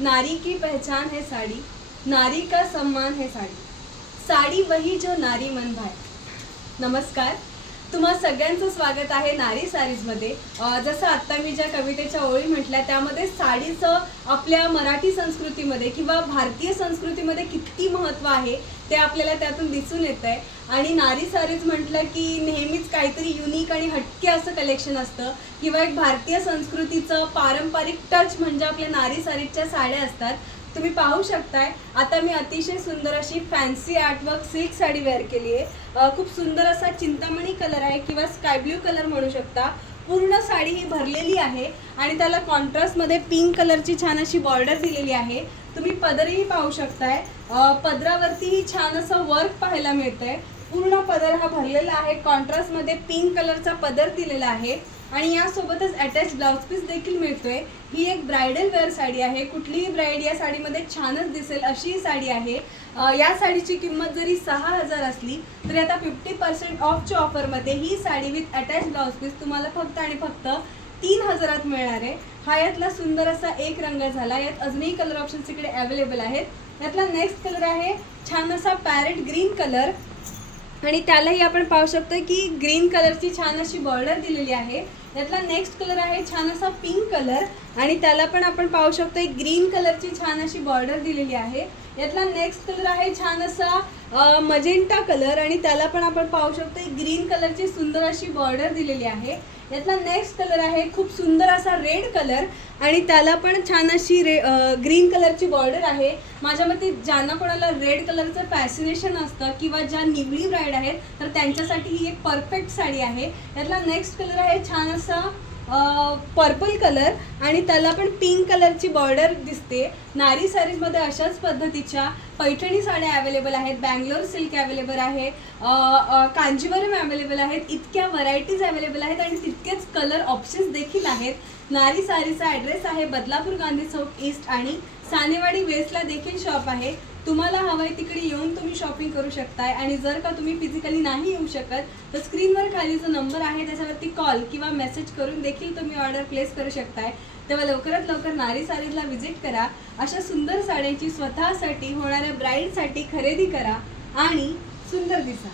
नारी की पहचान है साड़ी नारी का सम्मान है साड़ी। साडी वही जो नारी मन भाए। नमस्कार। तुम्हा सगळ्यांचं स्वागत आहे नारी सारीजमध्ये. मध्ये जसं आत्ता मी ज्या कवितेच्या ओळी म्हटल्या त्यामध्ये साडीचं आपल्या मराठी संस्कृतीमध्ये किंवा भारतीय संस्कृतीमध्ये किती महत्त्व आहे ते आपल्याला त्यातून दिसून येत आहे आणि नारी सारीज म्हटलं की नेहमीच काहीतरी युनिक आणि हटके असं कलेक्शन असतं. किंवा एक भारतीय संस्कृतीचं पारंपरिक टच म्हणजे आपल्या नारी सारीजच्या साड्या असतात. तुम्ही पाहू शकताय. आता मी अतिशय सुंदर अशी fancy artwork silk sari wear केली आहे. खूप सुंदर असा चिंतामणी कलर आहे किंवा स्काय ब्ल्यू कलर म्हणू शकता. पूर्ण साडी ही भरलेली आहे आणि त्याला कॉन्ट्रास्टमध्ये पिंक कलरची छान अशी बॉर्डर दिलेली आहे. तुम्ही पदरही पाहू शकताय. पदरावरतीही छान असं वर्क पाहायला मिळतंय. पूर्ण पदर हा भरलेला आहे. कॉन्ट्रास्टमध्ये पिंक कलरचा पदर दिलेला आहे. आणि यासोबतच अटॅच ब्लाउज पीस देखील मिळतोय. ही एक ब्रायडल वेअर साडी आहे. कुठलीही ब्राईड या साडीमध्ये छानच दिसेल अशी ही साडी आहे. या साडीची किंमत जरी सहा हजार असली तरी आता फिफ्टी पर्सेंट ऑफच्या ऑफरमध्ये ही sari with attach blouse piece तुम्हाला फक्त आणि फक्त तीन हजारात मिळणार आहे. हा यातला सुंदर असा एक रंग झाला. यात अजूनही कलर ऑप्शन्स इकडे अवेलेबल आहेत. यातला नेक्स्ट कलर आहे. छान असा पॅरेट ग्रीन कलर आणि त्यालाही आपण पाहू शकतो की ग्रीन कलरची छान अशी बॉर्डर दिलेली आहे. त्यातला नेक्स्ट कलर आहे छान असा पिंक कलर आणि त्याला पण आपण पाहू शकतो ग्रीन कलरची छान अशी बॉर्डर दिलेली आहे. यातला नेक्स्ट कलर आहे छान असा मजेंटा कलर आणि त्याला पण आपण पाहू शकतो ग्रीन कलरची सुंदर अशी बॉर्डर दिलेली आहे. यातला नेक्स्ट कलर आहे खूप सुंदर असा रेड कलर आणि त्याला पण छान अशी रे ग्रीन कलरची बॉर्डर आहे. माझ्या मते ज्यांना कोणाला रेड कलरचं फॅसिनेशन असतं किंवा ज्या निवडी ब्राईड आहेत तर त्यांच्यासाठी ही एक परफेक्ट साडी आहे. यातला नेक्स्ट कलर आहे छान असा पर्पल कलर आणि त्याला पण पिंक कलरची बॉर्डर दिसते. नारी सारीजमध्ये अशाच पद्धतीच्या पैठणी साड्या अवेलेबल आहेत. बँगलोर सिल्क अवेलेबल आहे. कांजीवरम अवेलेबल आहेत. इतक्या व्हरायटीज अवेलेबल आहेत आणि तितकेच कलर ऑप्शन्स देखील आहेत. नारी सारीचा ॲड्रेस आहे बदलापूर गांधी चौक ईस्ट आणि सानेवाडी वेस्टला देखील शॉप आहे. तुम्हाला हवंय तिकडे येऊन तुम्ही शॉपिंग करू शकताय. आणि जर का तुम्ही फिजिकली नाही येऊ शकत तर स्क्रीनवर खाली जो नंबर आहे त्याच्यावरती कॉल किंवा मेसेज करून देखील तुम्ही ऑर्डर प्लेस करू शकताय. तेव्हा लवकरात लवकर नारी सारीजला व्हिजिट करा. अशा सुंदर साड्यांची स्वतःसाठी होणाऱ्या ब्राईडसाठी खरेदी करा आणि सुंदर दिसा.